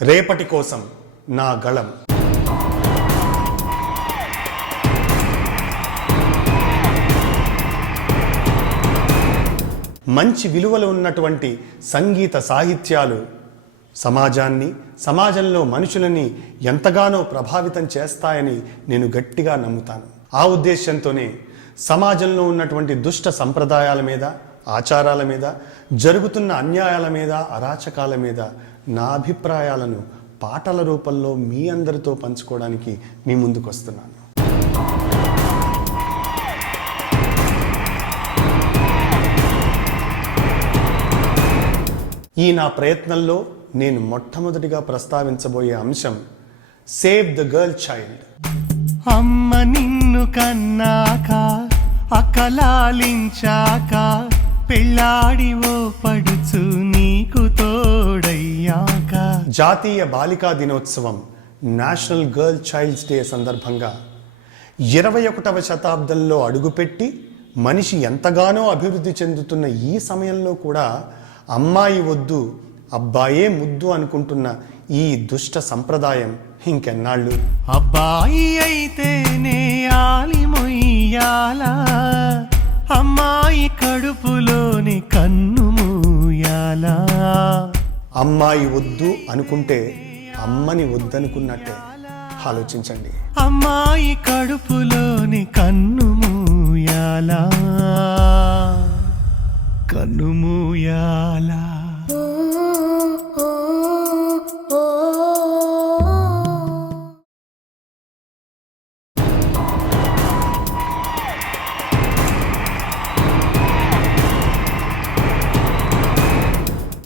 రేపటి కోసం నా గళం. మంచి విలువలు ఉన్నటువంటి సంగీత సాహిత్యాలు సమాజాన్ని, సమాజంలో మనుషులని ఎంతగానో ప్రభావితం చేస్తాయని నేను గట్టిగా నమ్ముతాను. ఆ ఉద్దేశంతోనే సమాజంలో ఉన్నటువంటి దుష్ట సంప్రదాయాల మీద, ఆచారాల మీద, జరుగుతున్న అన్యాయాల మీద, అరాచకాల మీద నా అభిప్రాయాలను పాటల రూపంలో మీ అందరితో పంచుకోవడానికి మీ ముందుకు వస్తున్నాను. ఈ నా ప్రయత్నంలో నేను మొట్టమొదటిగా ప్రస్తావించబోయే అంశం సేవ్ ద గర్ల్ చైల్డ్. అమ్మ నిన్ను కన్నాక, అకలాలించాక, పెళ్ళాడి ఓ పడుచు నీకు తోడయ్యాక. జాతీయ బాలికా దినోత్సవం, నేషనల్ గర్ల్ చైల్డ్స్ డే సందర్భంగా 21వ శతాబ్దంలో అడుగుపెట్టి మనిషి ఎంతగానో అభివృద్ధి చెందుతున్న ఈ సమయంలో కూడా అమ్మాయి వద్దు అబ్బాయే ముద్దు అనుకుంటున్న ఈ దుష్ట సంప్రదాయం ఇంకెన్నాళ్ళు? అబ్బాయి అయితేనే ఆలి మొయ్యాలా, అమ్మాయి కడుపులోని కన్ను మూయాలా. అమ్మాయి వద్దు అనుకుంటే అమ్మని వద్దనుకున్నట్టే. ఆలోచించండి. అమ్మాయి కడుపులోని కన్ను మూయాలా, కన్ను